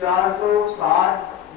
460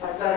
70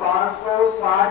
560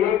1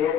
1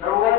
90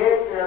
1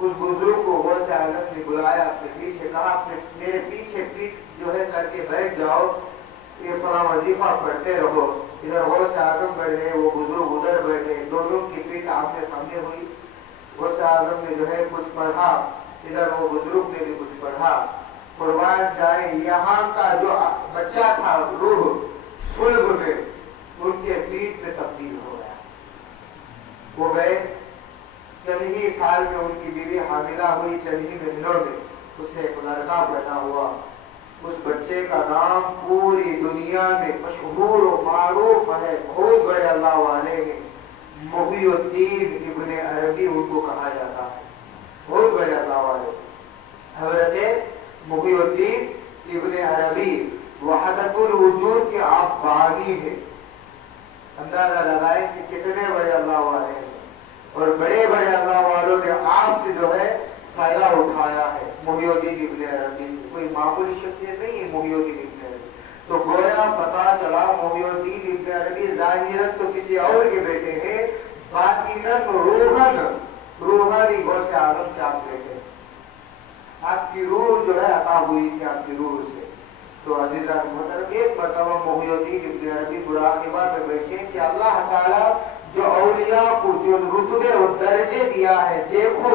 اس بزرگ کو غوث اعظم نے بلایا اپنے پیچھے، کہا میرے پیچھے پیٹ جو ہے کر کے بیٹھ جاؤ، یہ فلاں وظیفہ پڑھتے رہو۔ ادھر غوث اعظم بیٹھے، وہ بزرگ ادھر بیٹھے، دونوں کی پیٹ آمنے سامنے ہوئی۔ غوث اعظم نے جو ہے کچھ پڑھا، ادھر وہ بزرگ نے بھی کچھ پڑھا۔ قربان جائے یہاں کا جو بچہ تھا روح صلب میں ان کے پیٹ میں تبدیل ہو گیا۔ وہ گئے، چند ہی سال میں ان کی بیوی حاملہ ہوئی، چند ہی مہینوں میں اسے ایک لڑکا پیدا ہوا۔ اس بچے کا نام پوری دنیا میں مشہور و معروف ہے، بہت بڑے اللہ والے ہیں، محی الدین ابن عربی ان کو کہا جاتا ہے، بہت بڑے اللہ والے حضرت محی الدین ابن عربی وحدت الوجود کے آپ بانی ہیں۔ اندازہ لگائیں کہ کتنے بڑے اللہ والے ہیں، اور بڑے بڑے اللہ والوں نے آپ سے جو ہے فائدہ اٹھایا ہے۔ محی الدین ابن عربی سے کوئی معمولی شخصیت نہیں ہے محی الدین ابن عربی۔ تو گویا پتا چلا محی الدین ابن عربی ظاہراً تو کسی اور کے بیٹے ہیں، باطناً روحانی غوث اعظم کے آپ بیٹے ہیں۔ آپ کی روح جو ہے عطا ہوئی تھی آپ کی روح سے۔ تو عزیزان محترم، ایک مرتبہ محی الدین ابن عربی مراقبہ میں بیٹھے کہ اللہ تعالیٰ جو اولیاء کو جو رتبے اور درجے دیا ہے، دیکھو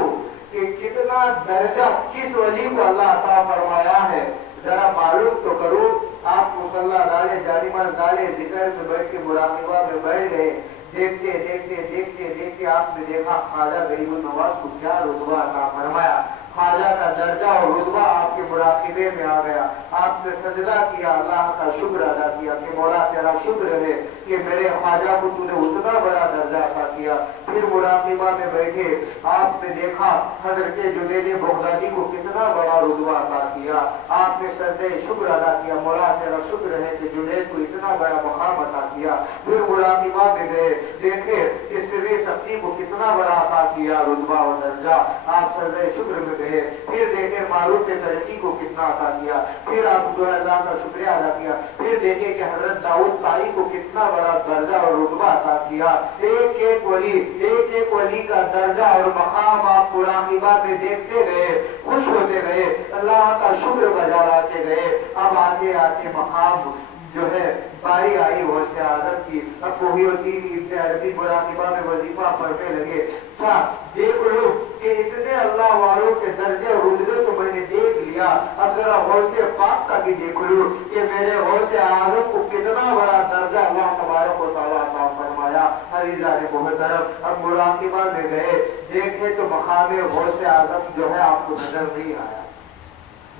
کہ کتنا درجہ کس ولی کو اللہ عطا فرمایا ہے، ذرا معلوم تو کرو۔ آپ مصلی ڈالے، جانماز ڈالے، ذکر میں بیٹھ کے مراقبہ میں بیٹھ گئے، دیکھتے دیکھتے دیکھتے دیکھتے آپ نے دیکھا خواجہ غریب النواز کو کیا رتبہ عطا فرمایا، خواجہ کا درجہ اور رتبہ آپ کے مراقبے میں آ گیا۔ آپ نے سجدہ کیا، اللہ کا شکر ادا کیا کہ مولا تیرا شکر ہے کہ میرے خواجہ کو تو نے اتنا بڑا درجہ عطا کیا۔ پھر مراقبہ میں بیٹھے، آپ نے دیکھا حضرت جنید بغدادی کو کتنا بڑا رتبہ عطا کیا۔ آپ نے سجدہ شکر ادا کیا، مولا تیرا شکر ہے کہ جنید کو اتنا بڑا مقام عطا کیا۔ پھر مراقبہ میں گئے، دیکھے کہ سر سبزی کو کتنا بڑا عطا کیا رتبہ اور درجہ، آپ سجدہ شکر میں گئے۔ پھر دیکھے معروف ترقی کو کتنا عطا کیا، پھر آپ جو ہے اللہ کا شکریہ ادا کیا۔ پھر دیکھے کہ حضرت داؤد طائی کو کتنا بڑا درجہ اور رتبہ عطا کیا۔ ایک ایک ولی کا درجہ اور مقام آپ مراقبہ میں دیکھتے گئے، خوش ہوتے گئے، اللہ کا شکر بجا لاتے گئے۔ اب آتے آتے مقام جو ہے باری آئی غوث اعظم کی، اب محی الدین ابن عربی مراقبہ میں وظیفہ پڑھنے لگے۔ اچھا دیکھ لو کہ اتنے اللہ والوں کے درجے اور رتبے تو میں نے دیکھ لیا، اب ذرا غوث پاک کا بھی دیکھ لو کہ میرے غوث اعظم کو کتنا بڑا درجہ اللہ تبارک و تعالیٰ عطا فرمایا۔ عزیزان محترم، اب مراقبہ میں گئے، دیکھے تو مقام غوث اعظم جو ہے آپ کو نظر نہیں آیا،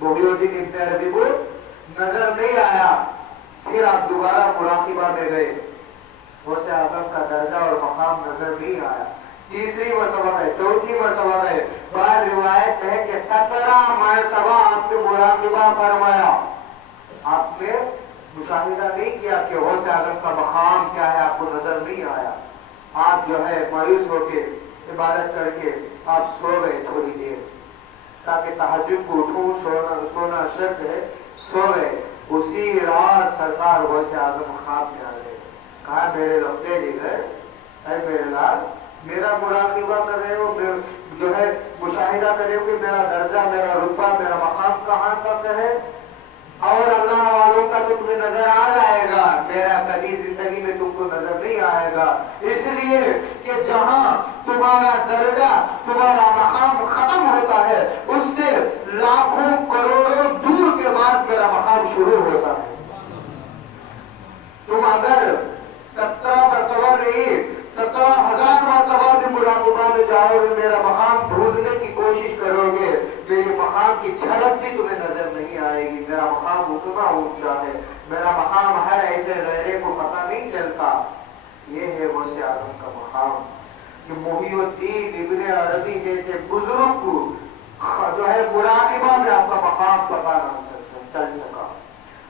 محی الدین ابن عربی کو نظر نہیں آیا۔ پھر آپ دوبارہ مراقبہ میں گئے، غوث اعظم کا درجہ اور مقام نظر نہیں آیا۔ تیسری مرتبہ گئے، چوتھی مرتبہ گئے، بعض روایت ہے کہ 17 مرتبہ آپ نے مراقبہ فرمایا، آپ نے مشاہدہ نہیں کیا کہ غوث اعظم کا مقام کیا ہے، آپ کو نظر نہیں آیا۔ آپ جو ہے مایوس ہو کے عبادت کر کے آپ سو گئے تھوڑی دیر، تاکہ تہجد کو اٹھوں، سونا شرط ہے، سو گئے۔ اسی رات سرکار غوث اعظم خواب میں آ گئے، کہا میرے رفتے جگر، اے میرے لال، میرا مراقبہ کر رہے ہو، جو ہے مشاہدہ کر رہے ہو کہ میرا درجہ، میرا رتبہ، میرا مقام کہاں تک ہے، اور اللہ والوں کا تو تمہیں نظر آ جائے گا، میرا کبھی زندگی میں تم کو نظر نہیں آئے گا، اس لیے کہ جہاں تمہارا درجہ، تمہارا مقام ختم ہوتا ہے، اس سے لاکھوں کروڑوں دور کے بعد میرا مقام شروع ہوتا ہے۔ تم اگر 17 مرتبہ نہیں 17,000 مرتبہ بھی مراقبہ میں جاؤ گے، میرا مقام ڈھونڈنے کی کوشش کرو گے، میرے مقام کی جھلک بھی تمہیں نظر نہیں آئے گی۔ میرا مقام اتنا اونچا ہے، میرا مقام ہر ایسے غیرے کو پتہ نہیں چلتا۔ یہ ہے غوث اعظم کا مقام کہ محی الدین ابن عربی جیسے بزرگ کو جو ہے مراقبہ میں آپ کا مقام پتہ نہ چل سکا۔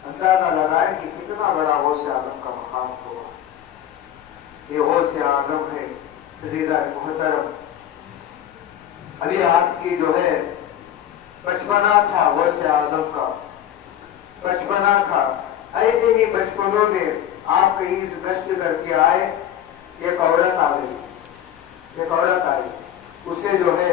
اندازہ لگائیں کہ کتنا بڑا غوث اعظم کا مقام ہوگا۔ یہ غوث اعظم ہے۔ عزیزان محترم، ابھی آپ کی جو ہے بچپنا تھا غوث اعظم کا، بچپنا تھا، ایسے ہی بچپنوں میں آپ کہیں گشت کر کے آئے، ایک عورت آ گئی، اسے جو ہے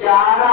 11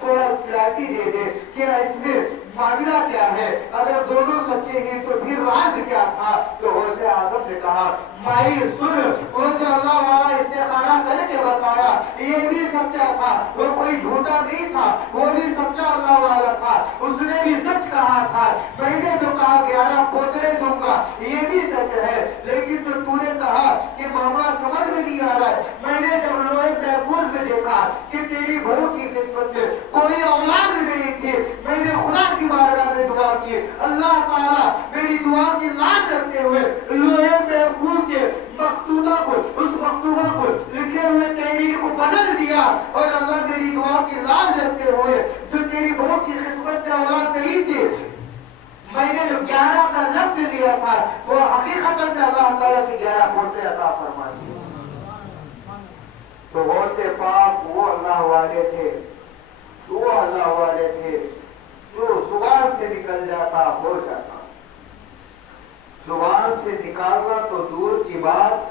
تھوڑا کلیئرٹی دے دے، کیا اس میں معاملہ کیا ہے؟ اگر دونوں سچے ہیں تو پھر راز کیا تھا؟ تو غوث اعظم نے کہا مائی سن، وہ جو اللہ والا استخارہ کر کے بتایا یہ بھی سچا تھا، وہ کوئی جھوٹا نہیں تھا، وہ بھی سچا اللہ والا تھا، اس نے بھی سچ کہا تھا، میں نے جو کہا 11 پوترے دوں گا یہ بھی سچ ہے، لیکن جو تو نے کہا کہ معاملہ سمجھ میں نہیں آ رہا ہے، میں نے جب لوہے محفوظ میں دیکھا کہ تیری بہو کی خدمت میں کوئی اولاد نہیں تھی، میں نے خدا کی بارگاہ میں دعا کی، اللہ تعالیٰ میری دعا کی لاج رکھتے ہوئے لوہے محفوظ کے مکتوبہ کو، اس مکتوبہ کو لکھے ہوئے تحریر کو بدل دیا، اور اللہ میری دعا کی لاج رکھتے ہوئے جو تیری بہو کی خدمت میں اولاد نہیں تھی، میں نے جو 11 کا لفظ لیا تھا وہ حقیقت میں اللہ تعالیٰ سے 11 پوتے عطا فرما دی۔ تو غوث پاک وہ اللہ والے تھے، وہ اللہ والے تھے جو زبان سے نکل جاتا ہو جاتا، زبان سے نکالنا تو دور کی بات،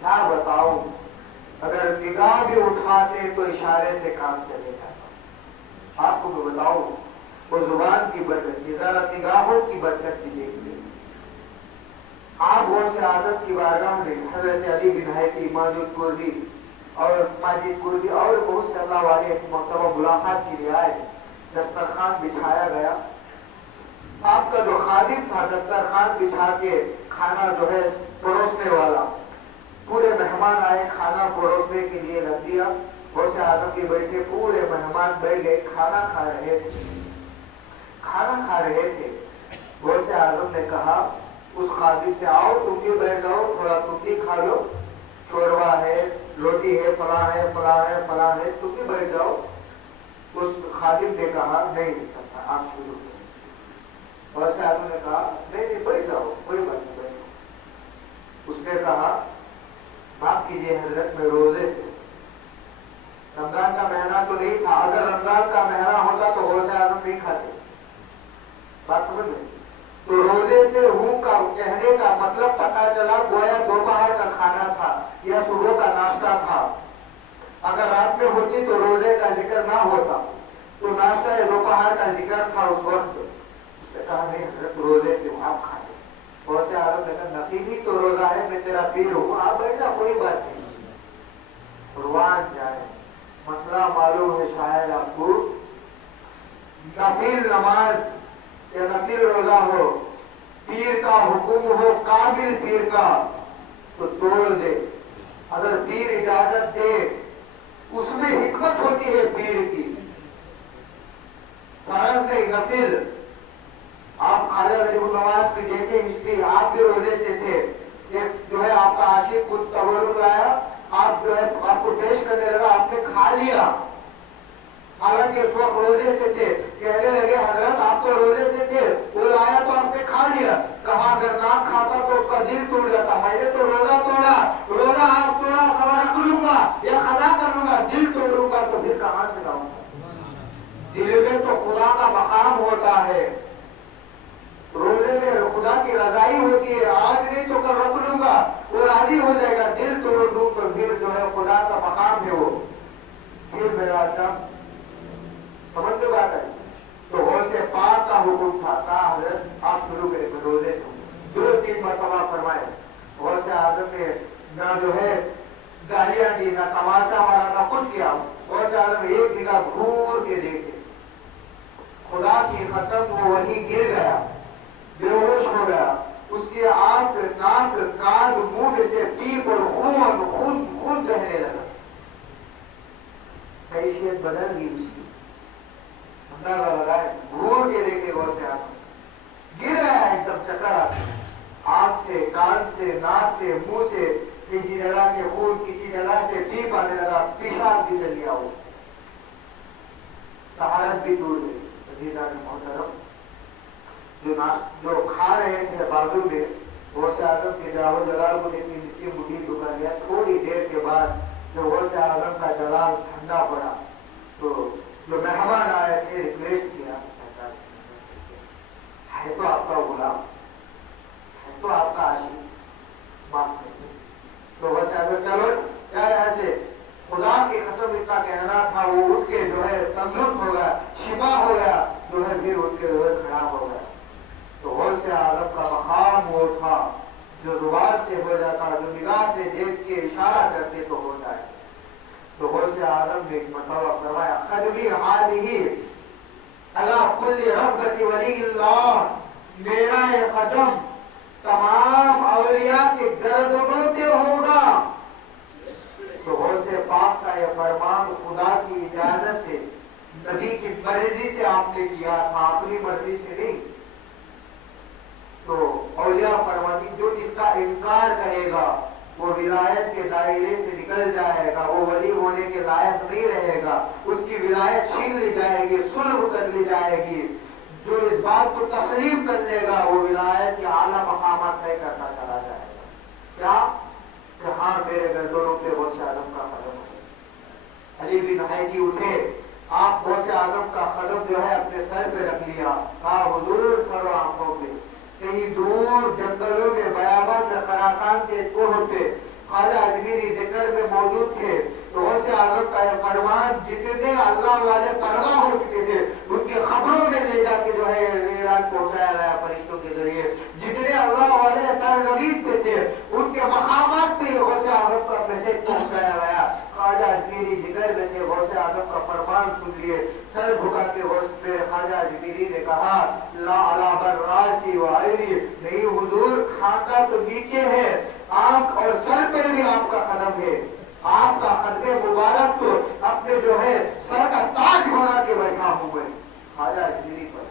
کیا بتاؤں، اگر نگاہ بھی اٹھاتے تو اشارے سے کام چلے جاتا۔ آپ کو میں بتاؤں وہ زبان کی برکت، ذرا نگاہوں کی برکت بھی دیکھ لیں۔ آپ غوث اعظم کی بارگاہ میں حضرت علی بن حیدر، ماجد کردی اور ماجد کردی اور بہت سے اللہ والے مرتبہ ملاقات کے لیے آئے، دسترخوان بچھایا گیا، آپ کا جو خادم تھا دسترخوان بچھا کے کھانا جو ہے پروسنے والا، پورے مہمان آئے کھانا پروسنے کے لیے رکھ دیا، غوث اعظم کے بیٹھے پورے مہمان بیٹھ گئے، کھانا کھا رہے تھے، غوث اعظم نے کہا اس خادم سے آؤ تم بھی بیٹھ جاؤ، تھوڑا تم بھی کھا لو، شوروا ہے، روٹی ہے، فلاں ہے، فلاں ہے، فلاں ہے، تم بھی بیٹھ جاؤ۔ اس خادم نے کہا نہیں مل سکتا، آپ شروع کریں۔ غوث اعظم نے کہا نہیں بیٹھ جاؤ، کوئی بات نہیں بیٹھو۔ اس نے کہا معاف کیجیے حضرت میں روزے سے، رمضان کا مہینہ تو نہیں تھا، اگر رمضان کا مہینہ ہوتا تو غوث اعظم نہیں کھاتے، بات سمجھ میں؟ تو روزے سے ہوں کا کہنے کا مطلب پتا چلا گویا دوپہر کا کھانا تھا یا صبح کا ناشتہ تھا، اگر رات میں ہوتی تو روزے کا ذکر نہ ہوتا، تو ناشتہ یا دوپہر کا ذکر تھا اس وقت۔ اس نے کہا نہیں حضرت روزے سے آپ کھاتے۔ غوث اعظم نے کہا نقیبی تو روزہ ہے، میں تیرا پیر ہوں، آپ بیٹھ جا کوئی بات نہیں، قربان جائے۔ مسئلہ معلوم ہے شاید آپ کو، نفل نماز یا نفل روزہ ہو، پیر کا حکم ہو، کامل پیر کا تو توڑ دے، اگر پیر اجازت دے، اس میں حکمت ہوتی ہے پیر کی، فرض نہیں نفل۔ آپ خواجہ غریب النواز کی دیکھیں ہسٹری، آپ بھی روزے سے تھے، ایک جو ہے آپ کا عاشق کچھ تبرک آیا، آپ جو ہے آپ کو پیش کرنے لگا، آپ نے کھا لیا، حالانکہ اس وقت روزے سے تھے، کہنے لگے حضرت آپ تو روزے سے تھے، وہ لایا تو آپ نے کھا لیا، کہا اگر نہ کھاتا تو اس کا دل ٹوٹ جاتا، میں نے تو روزہ توڑا، روزہ آج توڑا سوا رکھ لوں گا یا قضا کر لوں گا، دل توڑوں گا تو پھر کہاں سے لاؤں گا؟ دل میں تو خدا کا مقام ہوتا ہے، روزے میں خدا کی رضائی ہوتی ہے، آج نہیں تو کل رکھ لوں گا، وہ راضی ہو جائے گا، دل توڑ دوں تو پھر جو ہے خدا کا مقام ہے وہ، پھر میرا سمجھ میں بات ہے۔ تو غوث پاک کا حکم تھا، کہا حضرت آپ شروع کریں، میں روزے سے 2-3 مرتبہ فرمائے۔ غوث اعظم نے نہ جو ہے گالیاں دی، نہ تماشا مارا، نہ کچھ کیا، غوث اعظم ایک نگاہ گھور کے دیکھے، خدا کی قسم وہ وہیں گر گیا، بے ہوش ہو گیا، اس کی آنکھ، ناک، کان، منہ سے پیپ اور خون بہنے لگا، کیفیت بدل گئی اس کی، اندازہ لگائے، گھور کے دیکھے غوث اعظم گر گیا ایک دم چکر آتا، آنکھ سے، کان سے، ناک سے، منہ سے کسی جگہ سے خون، کسی جگہ سے پیپ آنے لگا، پیشاب بھی چل گیا، وہ طہارت بھی ٹوٹ گئی۔ عزیزان محترم، جو کھا رہے تھے بازو میں، غوث اعظم کے جلال جلال کو دیکھ کے نیچے مٹھی دکھا گیا، تھوڑی دیر کے بعد جو غوث اعظم کا جلال ٹھنڈا پڑا تو جو مہمان آئے تھے ریکویسٹ کیا، ہے تو آپ کا غلام، ہے تو آپ کا عاشق، معاف کریں۔ تو غوث اعظم چلو کیا ایسے خدا کی قسم اتنا کہنا تھا، وہ اٹھ کے جو ہے تندرست ہو گیا، شفا ہو گیا، جو ہے پھر اٹھ کے جو ہے کھڑا ہو گیا۔ تو غوث اعظم کا مقام وہ تھا جو زبان سے ہو جاتا، جو نگاہ سے دیکھ کے اشارہ کرتے تو ہو جائے۔ تو غوث اعظم نے ایک مرتبہ فرمایا قدمی حالی اللہ کل رغبت ولی اللہ، میرا یہ قدم تمام اولیاء کے گردنوں پہ ہوگا۔ تو غوث پاک کا یہ فرمان خدا کی اجازت سے، نبی کی مرضی سے آپ نے کیا تھا، اپنی مرضی سے نہیں۔ تو اولیاء فرماتی جو اس کا انکار کرے گا وہ ولایت کے دائرے سے نکل جائے گا، وہ ولی ہونے کے لائق نہیں رہے گا، اس کی ولایت چھین لی جائے گی، سلب کر لی جائے گی۔ جو اس بات کو تسلیم کر لے گا وہ ولایت کے اعلیٰ مقامات طے کرتا چلا جائے گا۔ کیا کہ ہاں میرے گردنوں پہ غوث اعظم کا قدم ہے۔ علی بن حیدی اٹھے، آپ غوث اعظم کا قدم جو ہے اپنے سر پہ رکھ لیا، کہا حضور سر و آنکھوں پہ۔ کہیں دور جنگلوں میں، بیابان میں، خراسان کے کوہ پہ خواجہ اجمیری ذکر میں موجود تھے۔ تو غوث اعظم کا یہ فرمان جتنے اللہ والے پردہ ہو چکے تھے ان کی خبروں میں لے جا کے جو ہے ایران پہنچایا گیا فرشتوں کے ذریعے۔ جتنے اللہ والے سرزمین پہ تھے ان کے مقامات پہ غوث اعظم کا میسج پہنچایا گیا۔ خواجہ اجمیری ذکر میں تھے، غوث اعظم کا فرمان سن لیے، سر جھکا کے غوث پہ خواجہ اجمیری نے کہا لا علی براسی و عینی، نہیں حضور کھاتا تو نیچے ہے، آنکھ اور سر پر بھی آپ کا قدم ہے، آپ کا قدم مبارک تو اپنے جو ہے سر کا تاج بنا کے بیٹھا ہوں میں خواجہ اجمیری پر۔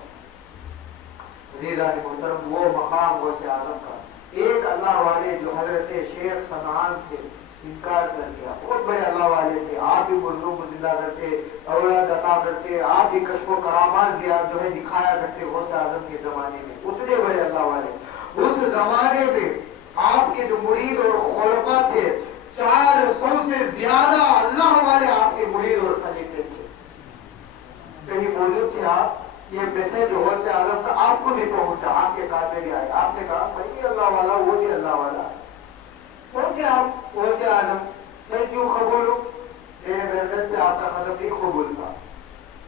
عزیزان محترم، وہ مقام غوث اعظم کا، ایک اللہ والے جو حضرت شیخ سمعان تھے انکار کر دیا، بہت بڑے اللہ والے تھے، آپ بھی مردوں کو زندہ کرتے، اولاد عطا کرتے، آپ بھی کشف و کرامات دیا جو ہے دکھایا کرتے غوث اعظم کے زمانے میں، اتنے بڑے اللہ والے۔ اس زمانے میں آپ کے جو مرید اور خلفاء تھے 400 سے زیادہ اللہ والے آپ کے مرید اور خلیفے تھے۔ کہیں موجود تھے آپ، یہ میسج غوث اعظم کا آپ کو نہیں پہنچا، آپ کے کاتے بھی آئے، آپ نے کہا بھائی اللہ والا وہ بھی اللہ والا کون کیا آپ غوث اعظم، میں کیوں قبول ہوں، میرے گردن پہ آپ کا قدم نہیں قبول تھا۔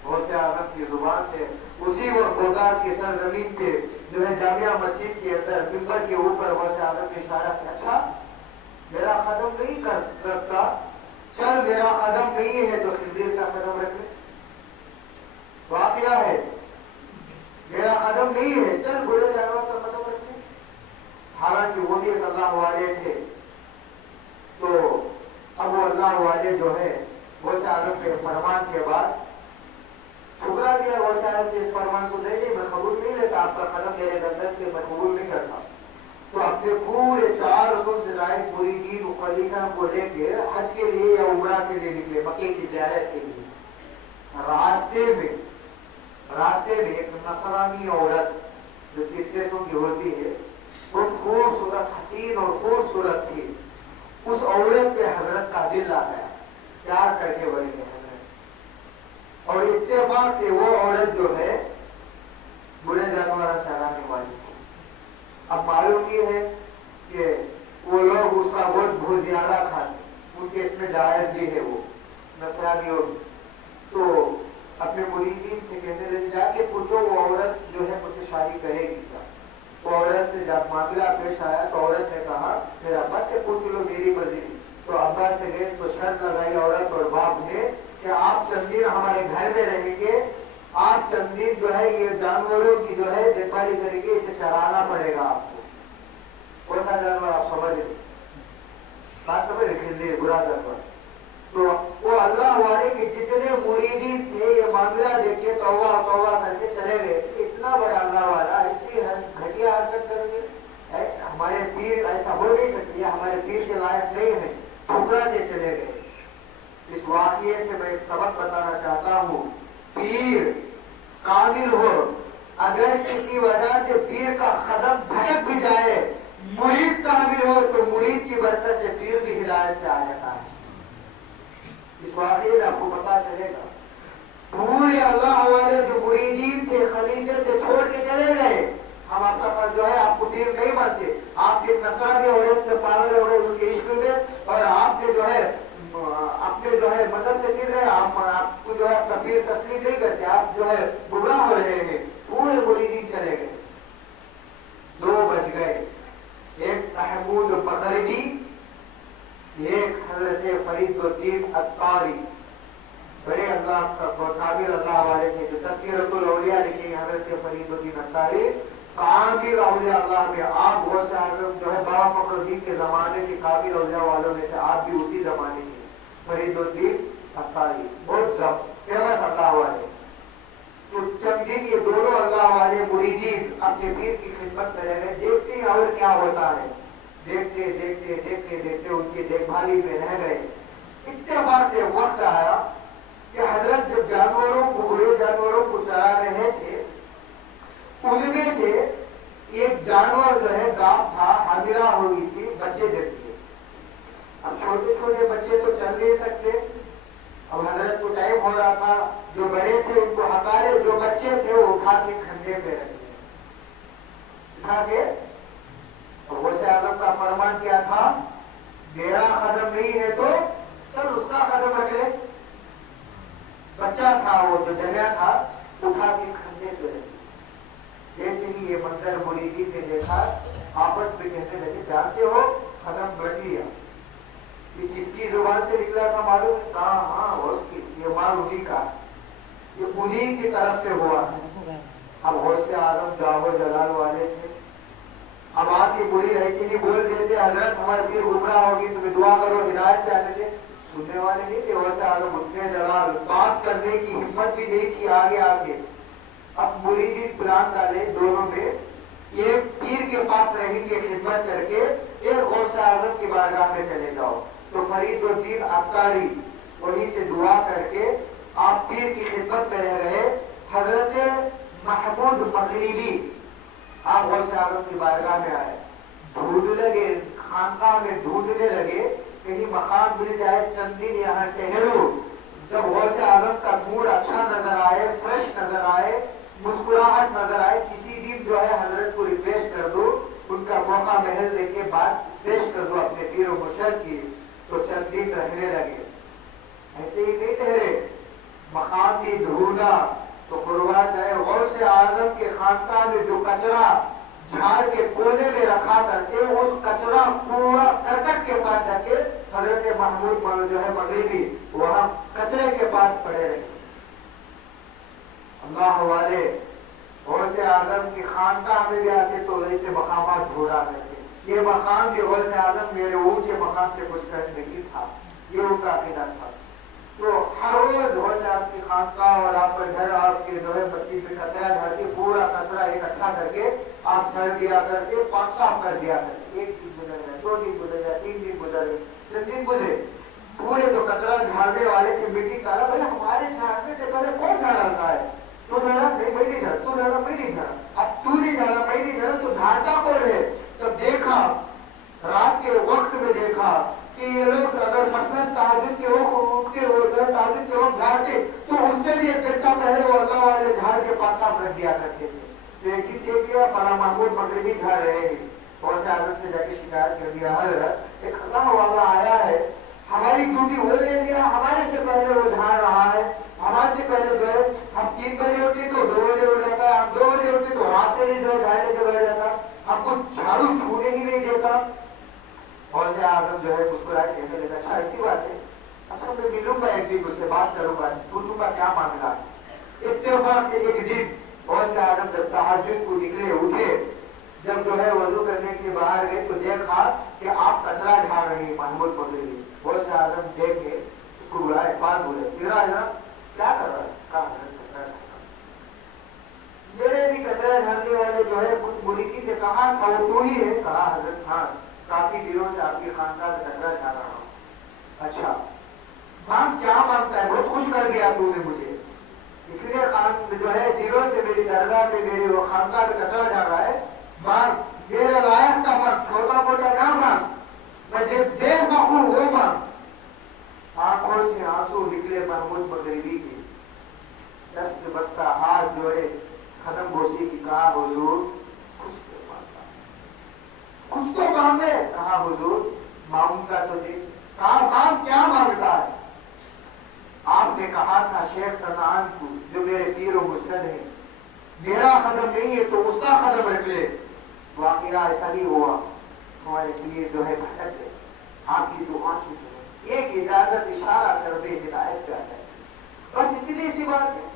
غوث اعظم کی زبان سے اسی وقت بغداد کی سرزمین پہ جو ہے جامعہ مسجد کے اندر ممبر کے اوپر غوث اعظم نے اشارہ کیا، اچھا میرا قدم نہیں رکھتا، چل میرا قدم نہیں ہے تو خنزیر کا قدم رکھ لے، واقعہ ہے، میرا قدم نہیں ہے چل بڑے جانور کا قدم رکھ لے۔ حالانکہ وہ بھی ایک اللہ والے تھے۔ تو اب وہ اللہ والے جو ہے غوث اعظم کے فرمان کے بعد ٹھکرا دیا، غوث اعظم کے اس فرمان کو دے دے، میں قبول نہیں لیتا، آپ کا قدم میرے گردن پہ میں قبول نہیں کرتا۔ تو اپنے پورے 400 سے زائد مریدین و خلیفہ کو لے کے حج کے لیے یا عمرہ کے لیے نکلے، مکے کی زیارت کے لیے۔ راستے میں ایک نصرانی عورت جو 300 کی ہوتی ہے، وہ خوبصورت، حسین اور خوبصورت تھی، اس عورت پہ حضرت کا دل آ گیا، پیار کر کے بڑی حضرت، اور اتفاق سے وہ عورت جو ہے برے جانور چرانے والی تھی۔ اب معلوم یہ ہے کہ وہ لوگ اس کا گوشت بہت زیادہ کھاتے، ان کے اس میں جائز بھی ہے، وہ نصرانیوں میں۔ تو اپنے مریدین سے کہتے رہے جا کے پوچھو وہ عورت جو ہے مجھ سے شادی کرے گی کیا۔ وہ عورت سے جب معاملہ پیش آیا تو عورت نے کہا میرے ابا سے پوچھ لو میری مرضی۔ تو ابا سے گئے تو شرط لگائی عورت اور باپ نے کہ آپ چند دن ہمارے گھر میں رہیں گے، آپ چند دن جو ہے یہ جانوروں کی جو ہے دیکھ بھالی کریں گے، اسے چرانا پڑے گا آپ کو۔ کون سا جانور آپ سمجھ رہے بات سمجھ رہے، برا جانور۔ تو وہ اللہ والے کے جتنے مریدین تھے یہ معاملہ دیکھیے توبہ توبہ کر کے چلے گئے، اتنا بڑا اللہ والا اس کی گھٹیا حرکت کریں گے، ہمارے پیر ایسا ہو نہیں سکتی ہے، ہمارے پیر کے لائق نہیں ہے، ٹھکرا کے چلے گئے۔ اس واقعے سے میں ایک سبق بتانا چاہتا ہوں، پیر کامل ہو، اگر کسی وجہ سے پیر کا قدم بھٹک بھی جائے، مرید کامل ہو تو مرید کی برکت سے پیر بھی ہدایت پہ آ جاتا ہے۔ اس واقعے میں آپ کو پتا چلے گا، پورے اللہ والے جو مریدین تھے خلیفے سے چھوڑ کے چلے گئے، ہم آپ کا جو ہے آپ کو پیر نہیں مانتے، آپ کے نصرانی عورت میں پاگل ہو رہے ان کے عشق میں، اور آپ نے جو ہے اپنے جو ہے مذہب سے گر رہے، آپ کو جو ہے پیر تسلیم نہیں کرتے، آپ جو ہے گمراہ ہو رہے ہیں، پورے مریدین چلے گئے، 2 بج گئے، ایک محمود مغربی، ایک حضرت فرید الدین عطاری، بڑے اللہ کامل اللہ والے تھے، جو تذکرۃ الاولیاء لکھی حضرت فرید الدین عطاری، کامل اولیاء اللہ میں آپ غوث اعظم جو ہے بابا فخر الدین کے زمانے کے کامل اولیاء والوں میں سے آپ بھی اسی زمانے کے فرید الدین عطاری، بہت فیمس اللہ والے. تو چند دن یہ دونوں اللہ والے مریدین اپنے پیر کی خدمت میں رہے، دیکھتے ہیں اور کیا ہوتا ہے، دیکھتے دیکھتے دیکھتے دیکھتے ان کی دیکھ بھالی میں رہ گئے. اتفاق سے وقت آیا کہ حضرت جب جانوروں کو بڑے جانوروں کو چرا رہے تھے، ان میں سے ایک جانور جو ہے گاؤں تھا، حاملہ ہوئی تھی، بچے جنتی. اب چھوٹے چھوٹے بچے تو چل نہیں سکتے، اب حضرت کو ٹائم ہو رہا تھا، جو بڑے تھے ان کو ہکارے، جو بچے تھے وہ اٹھا کے کھنڈے پہ رکھ دیا، اٹھا کے. غوث اعظم کا فرمان کیا تھا، میرا قدم نہیں ہے تو چل اس کا قدم رکھ لے. بچہ تھا وہ جو جنیا تھا، اٹھا کے کھنڈے پہ رکھ دیا. جیسے ہی یہ منظر مریدین نے دیکھا، آپس میں کہنے لگے، جانتے ہو قدم بڑھ لیا، یہ کس کی زبان سے نکلا تھا معلوم ہے؟ کہاں؟ ہاں اس کی، یہ مال انہی کا، یہ انہی کی طرف سے ہوا ہے. اب غوث اعظم جاہو جلال والے تھے، اب آپ کی بری ایسی نہیں بول دیتے، حضرت ہمارے پیر گمراہ ہوگی تمہیں دعا کرو ہدایت چاہتے تھے، سننے والے نہیں تھے. غوث اعظم اتنے جلال، بات کرنے کی ہمت بھی نہیں تھی آگے آگے. اب مریدین پلان ڈالے دونوں میں، یہ پیر کے پاس رہیں گے خدمت کر کے، ایک غوث اعظم کی بارگاہ میں چلے جاؤ. تو فرید الدین عطاری وہیں سے دعا کر کے آپ پیر کی خدمت میں رہ رہے. حضرت محمود مغربی آپ غوث اعظم کی بارگاہ میں آئے، ڈھونڈنے لگے، خانقاہ میں ڈھونڈنے لگے، کہیں مقام مل جائے، چند دن یہاں ٹہرو. جب غوث اعظم کا موڈ اچھا نظر آئے، فریش نظر آئے، مسکراہٹ نظر آئے، کسی دن جو ہے حضرت کو ریکویسٹ کر دو، ان کا موقع محل دے کے بات پیش کر دو اپنے پیر و مرشد کی. تو چند دن رہنے لگے، ایسے ہی نہیں ٹھہرے، مقام بھی ڈھونڈا. تو قربان جائے غوث اعظم کے خانقاہ میں جو کچرا جھاڑ کے کونے میں رکھا کرتے، اس کچرا پورا کرکٹ کے پاس جا کے حضرت محمود جو ہے مغربی وہاں کچرے کے پاس پڑے رہے. اللہ والے غوث اعظم کی خانقاہ میں بھی آتے تو ایسے مقامات ڈھونڈا کرتے. یہ مقام بھی غوث اعظم میرے اونچے مقام سے کچھ کم نہیں تھا، یہ ان کا عقیدہ تھا. تو ہر روز غوث اعظم کی خانقاہ اور آپ کا گھر، آپ کے جو ہے مسجد میں کچرا جھاڑ کے پورا کچرا اکٹھا کر کے آپ سڑ دیا کرتے، پاک صاف کر دیا کرتے. 1 دن گزر گئے، 2 دن گزر گئے، 3 دن گزر گئے، 4 دن گزرے. پورے جو کچرا جھاڑنے والے کی میٹنگ کرا، بھائی ہمارے جھاڑنے سے پہلے کون جھاڑتا ہے؟ تو جھاڑا نہیں، میں نہیں جھاڑا، تو جھاڑا میں نہیں جھاڑا، اب تو نہیں جھاڑا میں نہیں جھاڑا، تو جھاڑتا کون ہے؟ تب دیکھا، رات کے وقت میں دیکھا کہ یہ لوگ اگر مثلاً تہجد کے وقت تہجد کے وقت جھاڑتے تو اس سے بھی 1 گھنٹہ پہلے وہ اللہ والے جھاڑ کے پاک صاف رکھ دیا کرتے تھے. لیکن دیکھ لیا فلاں محمود مغربی جھاڑ رہے ہیں، غوث اعظم سے جا کے شکایت کر دیا، حضرت ایک اللہ والا آیا ہے، ہماری ڈیوٹی وہ لے لیا، ہمارے سے پہلے وہ جھاڑ رہا ہے، ہمارے سے پہلے جو ہے ہم 3 بجے اٹھتے تو 2 بجے اٹھ جاتا ہے، ہم 2 بجے اٹھتے تو رات سے نہیں جو ہے جھاڑنے کے بیٹھ جاتا، ہم کو جھاڑو چھونے ہی نہیں دیتا. غوث اعظم جو ہے مسکرائے کہنے لگا، اچھا ایسی بات ہے، اچھا میں ملوں گا ایک دن، اس سے بات کروں گا، پوچھوں گا کیا معاملہ. اتفاق سے ایک دن غوث اعظم جب تہجد کو نکلے، اٹھے، جب جو ہے وضو کرنے کے لیے باہر گئے تو دیکھا کہ آپ کچرا جھاڑ رہے ہیں محمود مغربی. غوث اعظم دیکھ کے اس کو بلائے، پاس بولے، کیا کر رہا ہے؟ کہا حضرت کچرا جھاڑ. میرے بھی کچرا جھاڑنے والے جو ہے کچھ مریدین نے کہا تھا وہ تو ہی ہے؟ کہا حضرت ہاں، کافی دنوں سے آپ کی خانقاہ میں کچرا جھاڑ رہا ہوں. اچھا مانگ، کیا مانگتا ہے؟ بہت خوش کر دیا تو نے مجھے، اس لیے خان جو ہے دنوں سے میری درگاہ میں میری وہ خانقاہ میں کچرا جھاڑ رہا ہے. مانگ، میرے لائق کا مانگ، چھوٹا موٹا نہ مانگ، مجھے دے سکوں وہ مانگ. آنکھوں سے آنسو نکلے محمود مغربی کی، دست بستہ ہاتھ جوڑے، ختم گوشی کی، کہا حضور کچھ تو مانگے. کہا حضور مانگوں گا تو دے. کہا مانگ، کیا مانگتا ہے؟ آپ نے کہا تھا شیخ سنان کو جو میرے پیر و مرشد ہے میرا قدم نہیں ہے تو اس کا قدم رکھ لے. واقعہ ایسا نہیں ہوا. ہمارے پیر جو ہے بھٹک گئے. آپ کی دعا کی سنیں ایک اجازت اشارہ کر دے ہدایت کا ہے. بس اتنی سی بات ہے.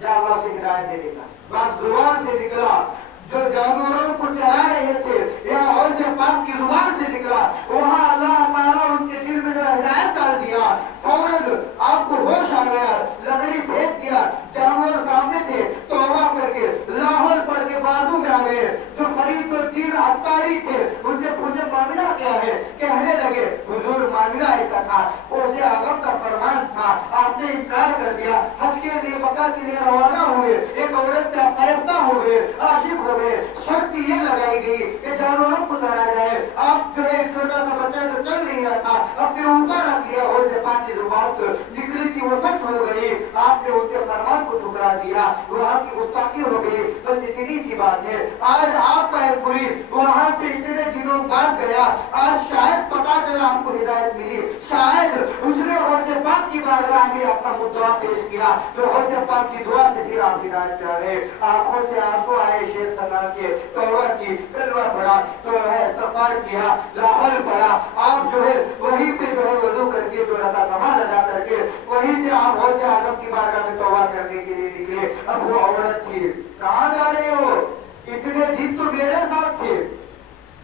جا اللہ سے ہدایت دے دے گا. بس زبان سے نکلا جو جانوروں کو چلا رہے تھے یا غوث پاک کی زبان سے نکلا وہاں اللہ تعالیٰ ان کے دل میں جو ہدایت ڈال دیا. فوراً آپ کو ہوش آ گیا. لکڑی پھینک دیا. جانور سامنے تھے توبہ کر کے لاہور پڑھ کے بازو میں آ گئے. جو فرید الدین عطاری تھے ان سے پوچھے معاملہ کیا ہے. کہنے لگے حضور معاملہ ایسا تھا اسے اعظم کا فرمان تھا آپ نے انکار کر دیا. حج کے لیے مکہ کے لیے روانہ ہوئے. ایک عورت پہ فریفتہ ہو گئے عاشق ہو گئے. شرط یہ لگائی گئی کہ جانوروں کو چلایا جائے. آپ جو ایک چھوٹا سا بچہ جو چل نہیں رہا تھا اپنے اوپر رکھ لیا. وہ پاک کی زبان سے نکلی کہ وہ سچ ہو گئی. آپ نے ان کے فرمان کو ٹھکرا دیا. وہاں کی گستاخی ہو گئی. بس اتنی سی بات ہے. آج آپ کا ایک پولیس وہاں پہ اتنے دنوں بعد گیا. آج شاید پتا چلا ہم کو ہدایت ملی. شاید اس نے غوث پاک کی بارگاہ میں اپنا مدعا پیش کیا تو غوث پاک کی دعا سے پھر آپ ہدایت پہ آ گئے. آنکھوں سے آنسو آئے. شیخ سلام کے توبہ کی کلمہ پڑھا تو ہے استغفار کیا لاحول پڑھا. آپ جو ہے وہیں پہ جو ہے وضو کر کے جو رکعت نماز ادا کر کے وہیں سے آپ غوث اعظم کی بارگاہ میں توبہ کرنے کے لیے نکلے. اب وہ عورت تھی. کہاں جا رہے ہو؟ اتنے دن تو میرے ساتھ تھے.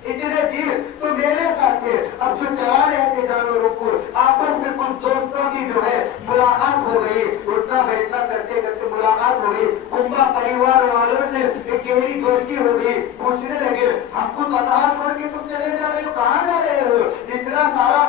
اتنے دن تو میرے ساتھ تھے. اب جو چلا رہے تھے جانوروں کو آپس میں کچھ دوستوں کی جو ہے ملاقات ہو گئی. اٹھنا بیٹھنا کرتے کرتے ملاقات ہو گئی. کنبا پریوار والوں سے ایک گہری دوستی ہو گئی. پوچھنے لگے ہم کو تنہا چھوڑ کے تم چلے جا رہے ہو. کہاں جا رہے ہو؟ اتنا سارا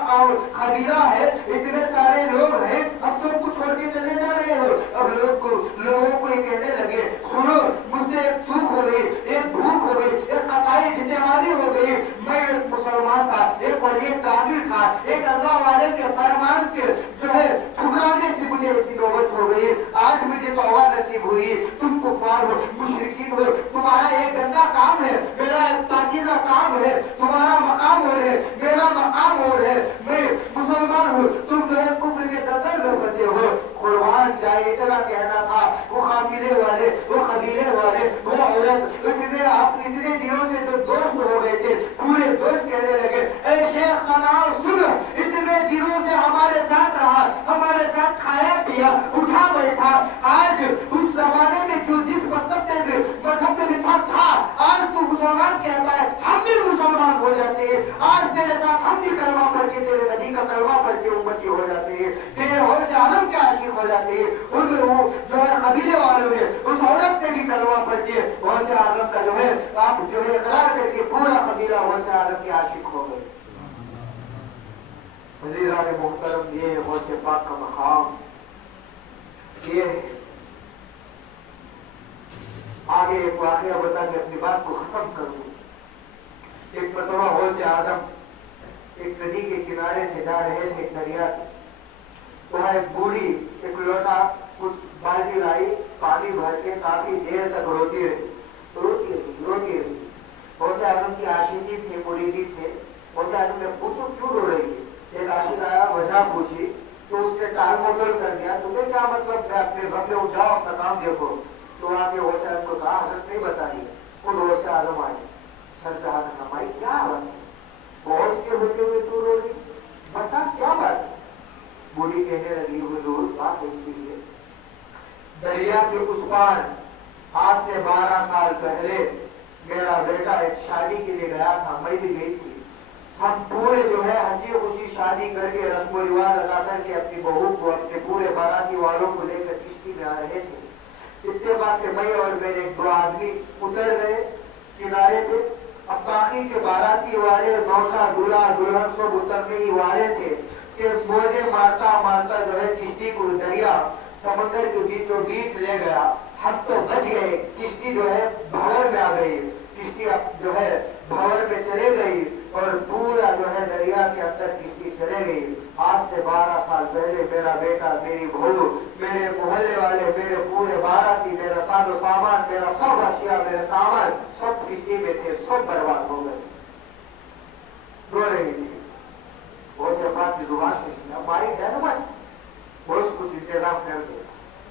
قبیلہ ہے اتنے سارے لوگ ہیں اب سب کو چھوڑ کے چلے جا رہے ہو. اب لوگوں کو یہ کہنے لگے سنو مجھ سے ایک چوک ہو گئی ایک بھوک ہو گئی ایک خطائی جتہادی ہو گئی. میں ایک مسلمان تھا ایک ولی کامل تھا ایک اللہ والے کے فرمان کے جو ہے ٹھکرانے سے مجھے ایسی نوبت ہو گئی. آج مجھے توبہ نصیب ہوئی. تم کفار ہو مشرکین ہو. تمہارا ایک گندا کام ہے میرا ایک پاکیزہ کام ہے. تمہارا مقام اور ہے میرا مقام اور ہے. میں مسلمان ہوں تم جو ہے کفر کے دلدل میں پھنسے ہو. قربان جائے اتنا کہنا تھا. وہ قافلے والے وہ قبیلے والے وہ عورت اتنے دنوں سے جو دوست ہو گئے تھے پورے دوست کہنے لگے اے شیخ سنان سن اتنے دنوں سے ہمارے ساتھ رہا ہمارے ساتھ کھایا پیا اٹھا بیٹھا. آج اس زمانے میں جو جس مذہب میں تھا آج تو مسلمان کہتا ہے ہم بھی مسلمان ہو جاتے ہیں. آج تیرے ساتھ ہم بھی کلمہ پڑھ کے تیرے نبی کا کلمہ پڑھ کے امتی ہو جاتے ہیں. تیرے غوث اعظم کے عاشق ہو جاتے ہیں. ان جو ہے قبیلے والوں نے اس عورت نے بھی کلمہ پڑھ کے غوث اعظم کا جو ہے آپ جو ہے اقرار کر کے پورا قبیلہ غوث اعظم کے عاشق ہو گئے. عزیزان محترم یہ غوث پاک کا مقام یہ ہے. آگے ایک واقعہ بتا کے اپنی بات کو ختم کر دوں. ایک مرتبہ غوث اعظم ایک ندی کے کنارے سے جا رہے تھے. ایک دریا وہاں ایک بوڑھی ایک لوٹا کچھ بالٹی لائی پانی بھر کے کافی دیر تک روتی رہی. غوث اعظم کی عاشقی تھے مریدی تھے. غوث اعظم نے پوچھو کیوں رو رہی ہے. ایک عاشق آیا وجہ پوچھی تو اس نے ٹال مٹول کر دیا. تمہیں کیا مطلب ہے اپنے بندے اٹھاؤ اپنا کام دیکھو. تو آ کے غوث اعظم کو کہا حضرت نہیں بتائیے. خود غوث اعظم آئے سر پہ ہاتھ نمائی. کیا بات ہے غوث کے ہوتے ہوئے تو رو رہی بتا کیا بات ہے. بوڑھی کہنے لگی حضور بات اس لیے دریا کے اس پار آج سے 12 سال پہلے میرا بیٹا ایک شادی کے لیے گیا تھا. میں بھی گئی تھی. ہم پورے جو ہے ہنسی خوشی شادی کر کے رسم و رواج لگا کر کے اپنی بہو کو اپنے پورے باراتی والوں کو لے کر کشتی میں آ رہے تھے. اتفاق سے میں اور میرے 2 آدمی اتر گئے کنارے پہ. اب باقی کے باراتی والے نوشا دلہا دلہن سب اترنے ہی والے تھے کہ موجے مارتا مارتا جو ہے کشتی کو دریا سمندر کے بیچوں بیچ لے گیا. ہم تو بچ گئے. کشتی جو ہے بھاور میں آ گئی. کشتی جو ہے بھاور میں چلے گئی اور پورا جو ہے دریا کے اندر کشتی چلے گئی. آج سے 12 سال پہلے میرا بیٹا میری بہو میرے محلے والے میرے پورے باراتی میرا ساز و سامان میرا سب اشیاء میرے سامان سب کشتی میں تھے. سب برباد ہو گئے. رو رہی تھی. غوث پاک کی زبان سے ہماری جنمت بہت کچھ انتظام کر دے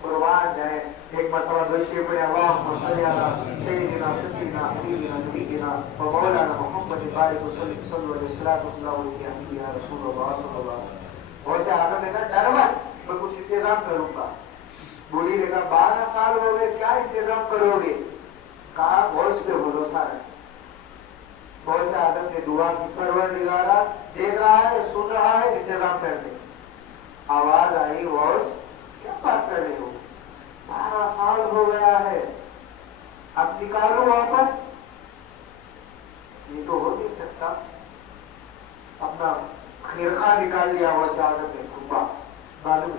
قربان جائے ایک مرتبہ دوشی پڑے اللہم صلی علی سیدنا سیدنا حبیبنا نبینا و مولانا محمد بارک وسلم صلی اللہ علیہ وسلم یا رسول اللہ صلی اللہ علیہ وسلم. اور سے آدم نے کہا ڈر مت میں کچھ انتظام کروں گا. بولی نے کہا 12 سال ہو گئے کیا انتظام کرو گے؟ کہا غوث پہ بھروسہ رکھ. غوث آدم نے دعا کی پروردگارا دیکھ رہا ہے سن رہا ہے انتظام کر دے. آواز آئی غوث کیا بات کر رہے ہو 12 سال ہو گیا ہے اب نکالو واپس. یہ تو ہو نہیں سکتا. اپنا خرقہ نکال لیا غوث آدم نے جھوپا. معلوم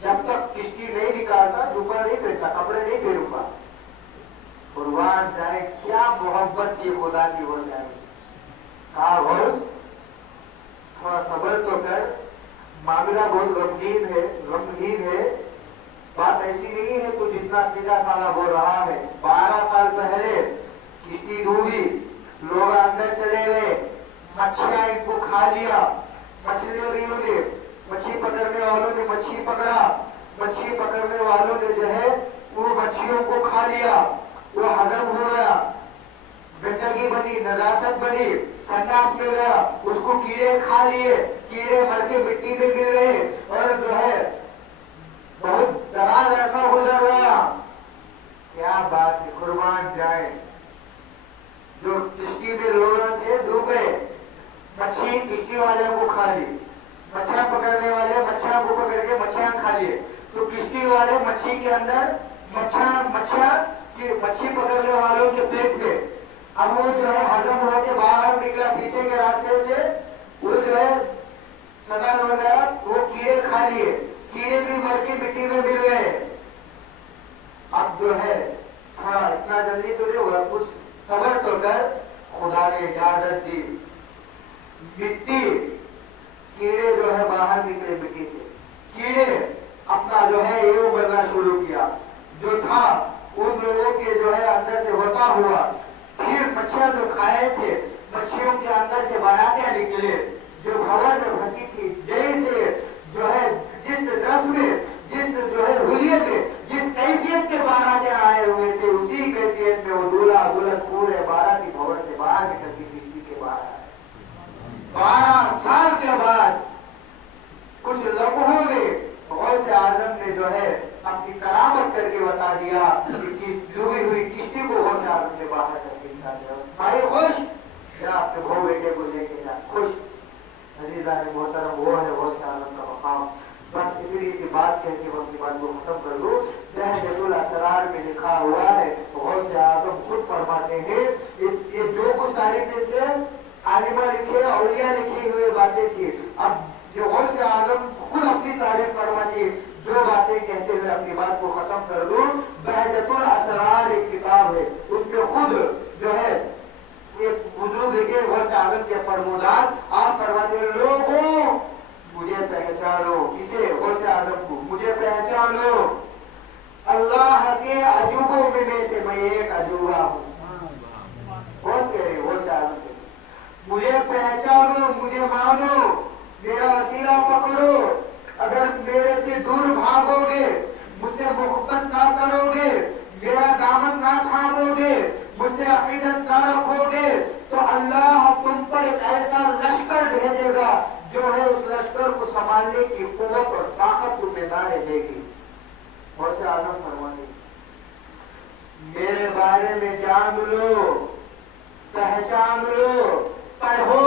جب تک کشتی نہیں نکالتا جھوپا نہیں پہنتا کپڑے نہیں پہنوں گا. قربان جائے کیا محبت کی خدا کی ہو جائے. کہا غوث تھوڑا صبر تو کر معاملہ بہت غمگین ہے. بات ایسی نہیں ہے تو جتنا سیدھا سادہ بول رہا ہے. 12 سال پہلے کشتی ڈوبی لوگ اندر چلے گئے مچھلیاں ان کو کھا لیا. مچھلیوں نے مچھلی پکڑنے والوں نے مچھلی پکڑا. مچھلی پکڑنے والوں نے جو ہے وہ مچھلیوں کو کھا لیا. وہ ہضم ہو گیا گندگی بنی نجاست بنی سنڈاس میں گیا اس کو کیڑے کھا لیے. کیڑے مر کے مٹی میں گر رہے اور جو ہے بہت دراز ایسا گزر گیا. کیا بات ہے قربان جائے. جو کشتی میں لوگ تھے ڈوب گئے. مچھلی کشتی والے کو کھا لی. مچھلیاں پکڑنے والے مچھلیاں کو پکڑ کے مچھلیاں کھا لیے. تو کشتی والے مچھلی کے اندر مچھلی پکڑنے والوں کے پیٹ میں اب وہ جو ہے ہضم ہو کے باہر نکلا پیچھے کے راستے سے. وہ جو ہے سگن ہو گیا. وہ کیڑے کھا لیے. کیڑے بھی مر کے مٹی میں مل گئے. اب جو ہے ہاں اتنا جلدی تو نہیں ہوگا کچھ صبر تو کر. خدا نے اجازت دی. مٹی کیڑے جو ہے باہر نکلے مٹی سے. کیڑے اپنا جو ہے یہ بننا شروع کیا. جو تھا ان لوگوں کے جو ہے اندر سے ہوتا ہوا. پھر مچھلیاں جو کھائے تھے مچھلیوں کے اندر سے باراتیں نکلے جو ہوا میں پھنسی تھی. جیسے جو ہے جس رس میں جس جو ہے حلیے میں جس کیفیت کے باراتیں آئے ہوئے تھے اسی کیفیت میں وہ دولہا دلہن پورے باراتی بھون سے باہر نکل کے کشتی کے باہر آئے. 12 سال کے بعد کچھ لمحوں میں غوث اعظم نے جو ہے اپنی کرامت کر کے بتا دیا کہ ڈوبی ہوئی کشتی کو غوث اعظم نے باہر کر کے نکالا. بھائی خوش کیا آپ کے بہو بیٹے کو لے کے جا خوش. عزیزان محترم وہ ہے غوث اعظم کا مقام. بس اتنی سی بات کہہ کے وقت کی بات کو ختم کر دوں. بحث الاسرار میں لکھا ہوا ہے غوث اعظم خود فرماتے ہیں یہ جو کچھ تعریفیں تھے عالمہ لکھے اولیاء لکھی ہوئے باتیں تھی. اب جو غوث اعظم خود اپنی تعریف فرماتی جو باتیں کہتے ہوئے اپنی بات کو ختم کر دوں. بحث الاسرار ایک کتاب ہے اس میں خود جو ہے یہ بزرگ لکھے غوث اعظم کے فرمودات. آپ فرماتے ہیں لوگوں مجھے پہچانو. کسے؟ غوث اعظم کو. مجھے پہچانو اللہ کے عجوبوں میں سے میں ایک عجوبہ ہوں. کون کہہ رہے غوث اعظم کے؟ مجھے پہچانو مجھے مانو میرا وسیلہ پکڑو. اگر میرے سے دور بھاگو گے مجھ سے محبت نہ کرو گے میرا دامن نہ تھامو گے مجھ سے عقیدت نہ رکھو گے تو اللہ تم پر ایک ایسا لشکر بھیجے گا جو ہے اس لشکر کو سنبھالنے کی قوت اور طاقت تمہیں نہ رہے گی. غوث اعظم فرماتے میرے بارے میں جان لو پہچان لو پڑھو.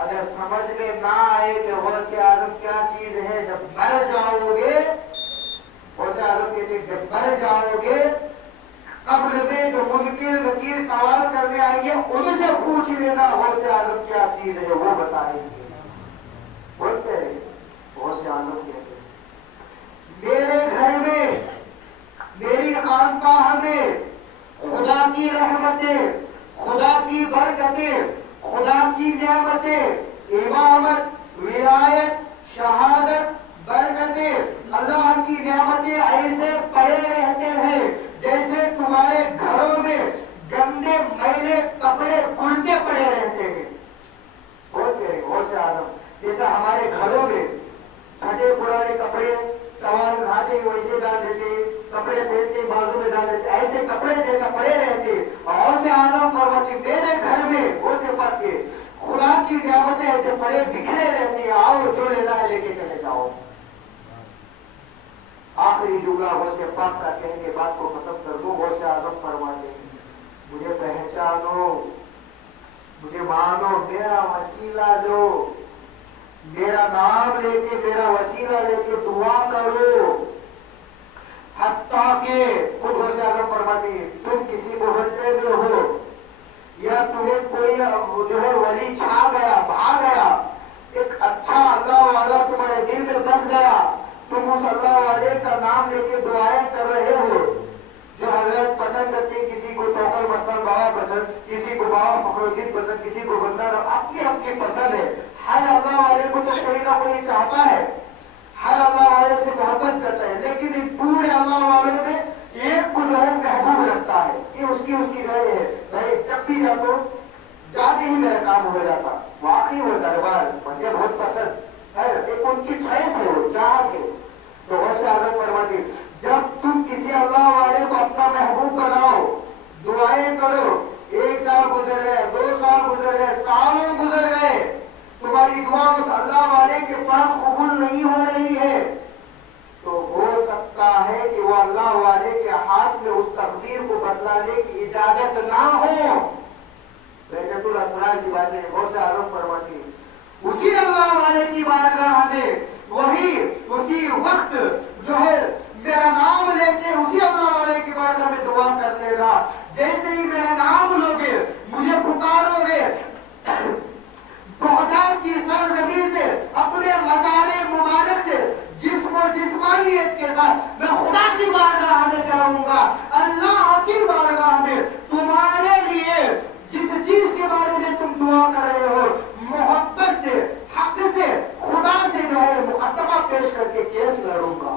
اگر سمجھ میں نہ آئے کہ غوث اعظم کیا چیز ہے جب مر جاؤ گے غوث اعظم کہتے جب مر جاؤ گے قبر میں جو منکر نکیر سوال کرنے آئیں گے ان سے پوچھ لینا غوث اعظم کیا چیز ہے وہ بتائیں گے. بولتے ہیں غوث اعظم کہتے ہیں میرے گھر میں میری خانقاہ میں خدا کی رحمتیں خدا کی برکتیں خدا کی نعمتیں امامت ولایت شہادت برکتیں اللہ کی نعمتیں ایسے پڑے رہتے ہیں جیسے تمہارے گھروں میں گندے میلے کپڑے پھولتے پڑے رہتے ہیں. بولتے ہیں غوث اعظم جیسے ہمارے گھروں میں پھٹے پرانے کپڑے کپڑے پہن کے بازو میں ڈال دیتے، ایسے کپڑے جیسا پڑے رہتے. اور سے آدم فرماتی میرے گھر میں وہ سے پاک کے خدا کی نعمتیں ایسے پڑے بکھرے رہتی ہیں، آؤ جو لینا ہے لے کے چلے جاؤ. آخری جملہ غوث پاک کا کہہ کے بات کو ختم کر دو. غوث اعظم فرماتے ہیں مجھے پہچانو، مجھے مانو، میرا وسیلہ جو، میرا نام لے کے، میرا وسیلہ لے کے دعا کرو. حتیٰ کہ خود غوث اعظم فرماتے ہیں تم کسی محلے میں ہو یا تمہیں کوئی جو ہے ولی چھا گیا، بھاگ گیا، ایک اچھا اللہ والا تمہارے دل میں بس گیا، تم اس اللہ والے کا نام لے کے دعائیں کر رہے ہو جو حضرت پسند کرتے ہیں. کسی کو توکل مستان بابا پسند، کسی کو بابا فخر الدین پسند، کسی کو بندہ، اپنی اپنی پسند ہے. ہر اللہ والے کو تو کوئی نہ کوئی چاہتا ہے، ہر اللہ والے سے محبت کرتا ہے، لیکن ان پورے اللہ والوں میں ایک کو جو ہے محبوب رکھتا ہے کہ اس کی رہے ہے بھائی جب بھی جاتا جاتے ہی میرا کام ہو جاتا. واقعی وہ دربار مجھے بہت پسند ہے، ایک ان کی چوائس ہے، وہ چاہت ہے. تو غوث اعظم فرماتے جب تم کسی اللہ والے کو اپنا محبوب بناؤ، دعائیں کرو، 1 سال گزر گئے، 2 سال گزر گئے، سالوں گزر گئے، تمہاری دعا اس اللہ والے کے پاس قبول نہیں ہو رہی ہے، تو ہو سکتا ہے کہ وہ اللہ والے کے ہاتھ میں اس تقدیر کو بدلانے کی اجازت نہ ہو. رحمت الاسرار کی باتیں غوث اعظم فرماتی ہیں اسی اللہ والے کی بارگاہ میں وہی اسی وقت جو ہے میرا نام لے کے اسی اللہ والے کی بارگاہ میں دعا کر لے گا. جیسے ہی میرا نام لوگے، مجھے پکارو گے، بغداد کی سرزمین سے، اپنے مزار مبارک سے، جسم و جسمانیت کے ساتھ میں خدا کی بارگاہ میں جاؤں گا. اللہ کی بارگاہ میں تمہارے لیے جس چیز کے بارے میں تم دعا کر رہے ہو، محبت سے، حق سے، خدا سے جو ہے مقدمہ پیش کر کے کیس لڑوں گا،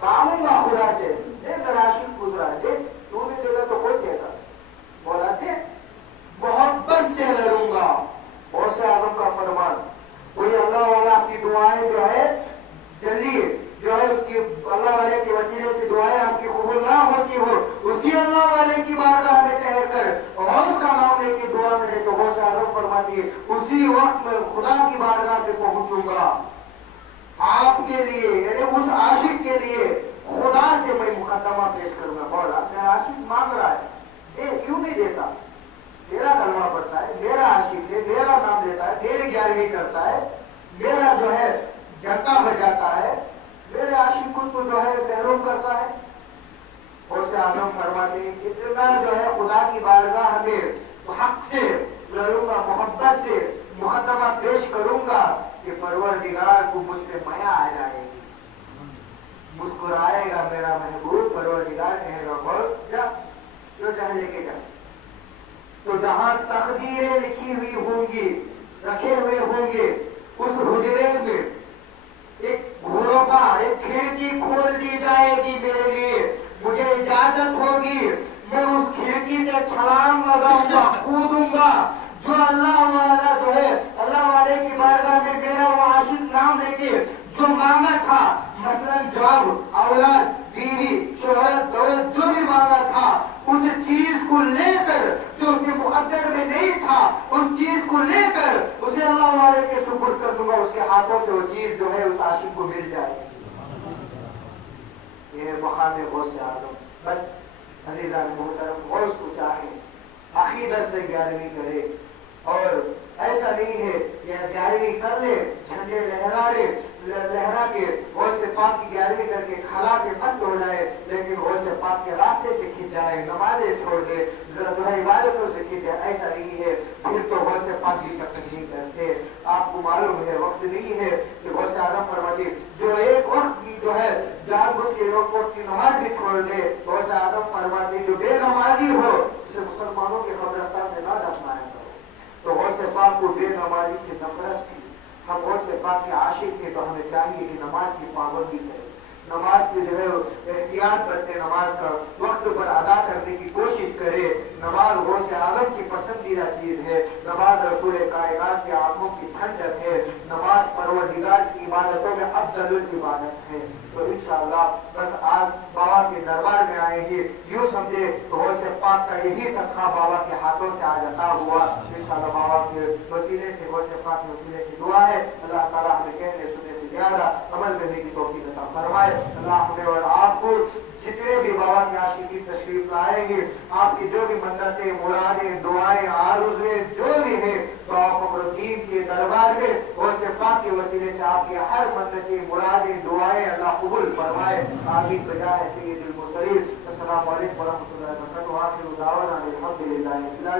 کہوں گا خدا سے دیکھ راشد گزرا، دیکھ تو نے دیکھا تو کوئی کہتا بولا تھے محبت سے لڑوں گا. غوث اعظم کا فرمان کوئی اللہ والا آپ کی دعائیں جو ہے جلدی جو ہے اس کی اللہ والے کے وسیلے سے دعائیں آپ کی قبول نہ ہوتی ہو، اسی اللہ والے کی بارگاہ میں ٹھہر کر اور اس کا نام لے کے دعا کرے تو غوث اعظم فرماتی ہے اسی وقت میں خدا کی بارگاہ پہ پہنچوں گا. آپ کے لیے یعنی اس عاشق کے لیے خدا سے میں مقدمہ پیش کروں گا. مولا میرا عاشق مانگ رہا ہے، دے کیوں نہیں دیتا؟ میرا کلمہ پڑھتا ہے، میرا عاشق ہے، میرا نام لیتا ہے، میری 11ویں کرتا ہے، میرا جو ہے جھکا بجاتا ہے، میرے عاشق کو تو جو ہے محروم کرتا ہے. غوث اعظم فرماتے ہیں اتنا جو ہے خدا کی بارگاہ میں حق سے لڑوں گا، محبت سے مقدمہ پیش کروں گا کہ پروردگار کو مجھ پہ میا آ جائے گی، مسکرائے گا میرا محبوب. پروردگار کہے گا غوث جا جو چاہے لے کے جا. تو جہاں تقدیریں لکھی ہوئی ہوں گی، رکھے ہوئے ہوں گے، اس حجرے میں ایک غرفہ، ایک کھڑکی کھول دی جائے گی میرے لیے، مجھے اجازت ہوگی، میں اس کھڑکی سے چھلانگ لگاؤں گا، کودوں گا. جو اللہ والا جو ہے اللہ والے کی بارگاہ میں میرا وہ عاشق نام لے کے جو مانگا تھا، مثلا جاب، اولاد، بیوی، شہرت، دولت، جو بھی مانگا تھا، اس چیز کو لے کر جو اس کے مقدر میں نہیں تھا، اس چیز کو لے کر اسے اللہ والے کے سپرد کر دوں گا. اس کے ہاتھوں سے وہ چیز جو ہے اس عاشق کو مل جائے گی. یہ مقام غوث اعظم. بس عزیزان محترم غوث کو چاہے عقیدت سے 11ویں کرے، اور ایسا نہیں ہے کہ 11ویں کر لے، جھنڈے لہرا کے غوث پاک کی 11ویں کر کے کھلا کے مت ہو جائے، لیکن غوث پاک کے راستے سے کھینچائے، نمازیں چھوڑ دے، عبادتوں سے کھینچے. ایسا نہیں ہے، پھر تو غوث پاک بھی پسند نہیں کرتے. آپ کو معلوم ہے وقت نہیں ہے کہ غوث اعظم فرماتے جو ایک وقت کی جو ہے جان بوجھ کے لوگ وقت کی نماز بھی چھوڑ دے. غوث اعظم فرماتے جو بے نمازی ہو اسے مسلمانوں کے قبرستان میں نہ دفنایا کرو. تو غوث پاک کو بے نمازی سے نفرت تھی. ہم غوث پاک کے عاشق تھے تو ہمیں چاہیے کہ نماز کی پابندی کریں، نماز کی جو ہے احتیاط کرتے، نماز کا وقت پر ادا کرنے کی کوشش کرے۔ نماز غوث اعظم کی پسندیدہ چیز ہے، نماز رسول کائنات کی آنکھوں کی ٹھنڈک ہے، نماز پروردگار کی عبادتوں میں افضل العبادت ہے۔ تو انشاءاللہ بس آج بابا کے دربار میں آئیں گے، یوں سمجھے غوث پاک کا یہی صدقہ بابا کے ہاتھوں سے آج عطا ہوا۔ انشاءاللہ بابا کے وسیلے سے، غوث پاک کے وسیلے سے دعا ہے اللہ تعالیٰ ہمیں کہنے سننے سے زیادہ عمل کرنے کی توفیق عطا فرمائے۔ اللہ ہمیں اور آپ کو جتنے بھی بابا کے عاشقین تشریف لائیں گے، آپ کی جو بھی منتیں، مرادیں، دعائیں، عارضیں جو بھی ہیں، بابا فخر الدین کے دربار میں غوث پاک کے وسیلے سے آپ کی ہر منتیں، مرادیں، دعائیں اللہ قبول فرمائے۔ آمین بجائے سید المرسلین۔ السلام علیکم ورحمۃ اللہ وبرکاتہ۔ آخر دعوانا الحمد للہ۔